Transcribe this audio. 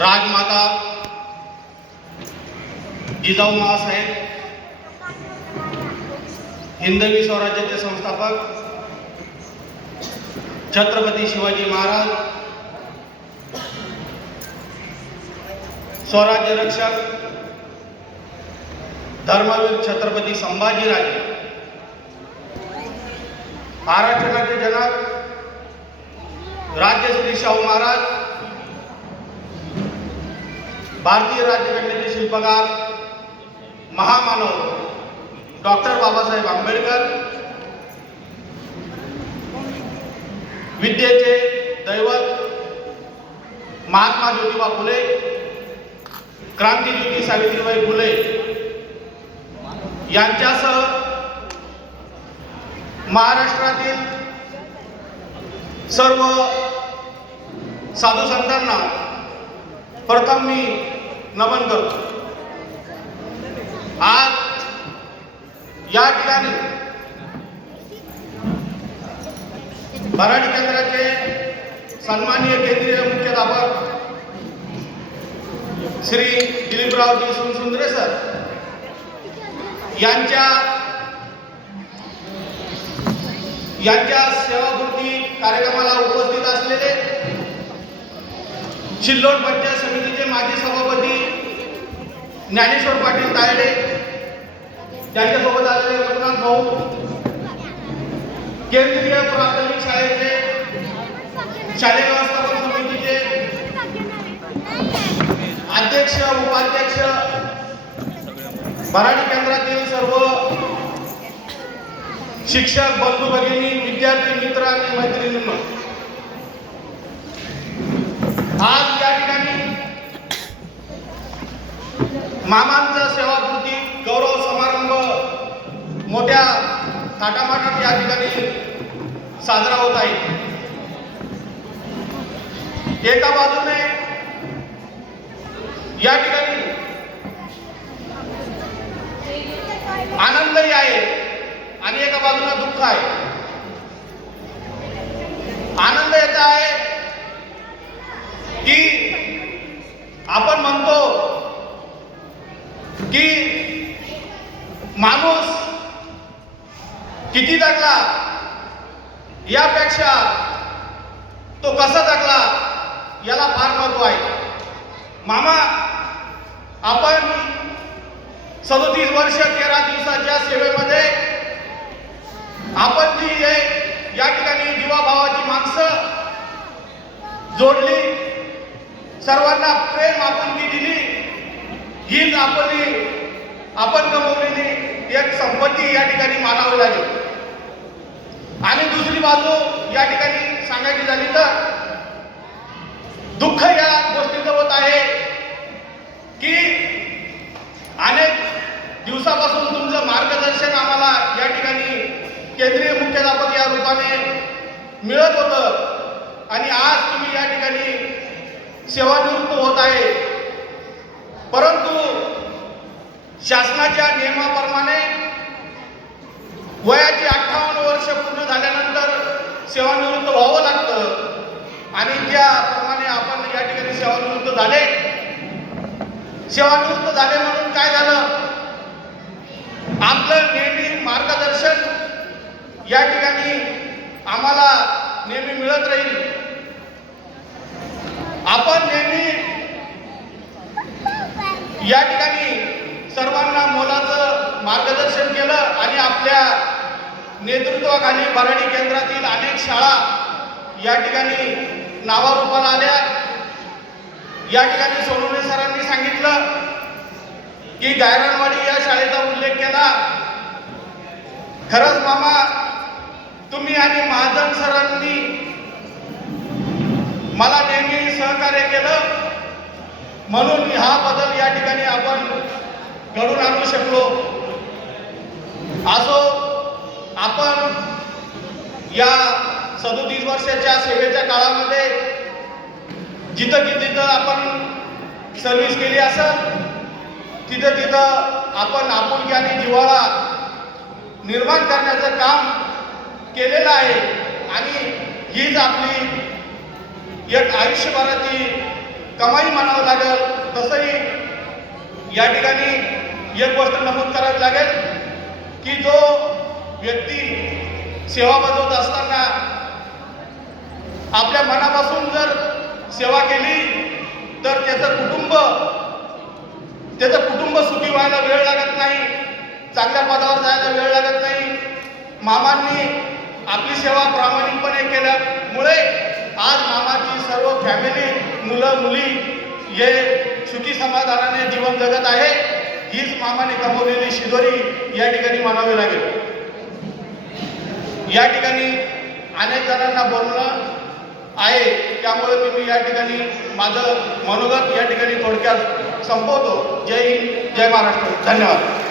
राजमाता जिजाऊ मासाहेब हिंदवी स्वराज्याचे संस्थापक छत्रपती शिवाजी महाराज स्वराज्य रक्षक धर्मवीर छत्रपती संभाजीराजे आरक्षणाचे जनक राज्यश्री शाहू महाराज भारतीय राज्यघटनेचे शिल्पकार महामानव डॉक्टर बाबासाहेब आंबेडकर विद्येचे दैवत महात्मा ज्योतिबा फुले क्रांतीज्योती सावित्रीबाई फुले यांच्यासह महाराष्ट्रातील सर्व साधू संतांना प्रथम मी नमन करतो. आज या ठिकाणी मराठी केंद्राचे सन्माननीय केंद्रीय मुख्याध्यापक श्री दिलीपरावजी सुनसुंदरे सर यांच्या यांच्या सेवापूर्ती कार्यक्रमाला उपस्थित असलेले सिल्लोड पंचायत समितीचे माजी सभापती ज्ञानेश्वर पाटील तायडे त्यांच्यासोबत आलेले रघुनाथ भाऊ केंद्रीय प्राथमिक शाळेचे शालेय व्यवस्थापन समितीचे अध्यक्ष उपाध्यक्ष मराठी केंद्रातील सर्व शिक्षक बंधू भगिनी विद्यार्थी मित्र आणि मैत्रिणी आज या ठिकाणी मामांचा सेवापूर्ती गौरव समारंभ मोठ्या थाटामाटात या ठिकाणी साजरा होत आहे. एका बाजूने या ठिकाणी आनंदही आहे आणि एका बाजूला दुःख आहे. आनंद याचा आहे की आपण म्हणतो माणूस किती जगला यापेक्षा तो कसा जगला याला फार महत्त्व आहे. मामा आपण सदोतीस वर्ष तेरा दिवसाच्या सेवेमध्ये आपण जी हे या ठिकाणी जीवाभावाची माणसं जोडली. सर्वांना प्रेम आपण ती दिली. हीच आपण आपण कमवलेली एक संपत्ती या ठिकाणी मानावी लागेल. आणि दुसरी बाजू या ठिकाणी सांगायची झाली तर दुःख या गोष्टीचं होत आहे की अनेक दिवसापासून तुमचं मार्गदर्शन आम्हाला या ठिकाणी केंद्रीय मुख्याध्यापक या रूपाने मिळत होतं. आणि आज तुम्ही या ठिकाणी सेवानिवृत्त होत आहे. परंतु शासनाच्या नियमाप्रमाणे वयाची अठ्ठावन्न वर्ष पूर्ण झाल्यानंतर सेवानिवृत्त व्हावं लागतं. आणि ज्याप्रमाणे आपण या ठिकाणी सेवानिवृत्त झाले सेवानिवृत्त झाले म्हणून काय झालं? आपलं नेहमी मार्गदर्शन या ठिकाणी आम्हाला नेहमी मिळत राहील. आपण नेहमी या ठिकाणी सर्वांना मोलाचं मार्गदर्शन केलं आणि आपल्या नेतृत्वाखाली मराठी केंद्रातील अनेक शाळा या ठिकाणी नावारूपाला आल्या. या ठिकाणी सोनवणे सरांनी सांगितलं की गायरानवाडी या शाळेचा उल्लेख केला. खरंच मामा तुम्ही आणि महाजन सरांनी मला नेहमी सहकार्य केलं. म्हणून हा बदल या ठिकाणी आपण घडून आणू शकलो. असो आपण या सदोतीस वर्षाच्या सेवेच्या काळामध्ये जिथं जिथं आपण सर्व्हिस केली असं तिथं तिथं आपण आपुलकी आणि जिव्हाळा निर्माण करण्याचं काम केलेलं आहे. आणि हीच आपली एक आयुष्यभराची कमाई म्हणावं लागेल तसंही या ठिकाणी एक गोष्ट नमूद करावी लागेल की जो व्यक्ती सेवा बजावत असताना आपल्या मनापासून जर सेवा केली तर त्याचं कुटुंब त्याचं कुटुंब सुखी व्हायला वेळ लागत नाही चांगल्या पदावर जायला वेळ लागत नाही. मामांनी आपली सेवा प्रामाणिकपणे केल्यामुळे आज मामाची सर्व फॅमिली मुलं मुली हे सुखी समाधानाने जीवन जगत आहे. हीच मामाने कमवलेली शिदोरी या ठिकाणी मानावी लागेल. या ठिकाणी अनेक जणांना बोलणं आहे. त्यामुळे मी मी या ठिकाणी माझं मनोगत या ठिकाणी थोडक्यात संपवतो. जय हिंद जय महाराष्ट्र. धन्यवाद.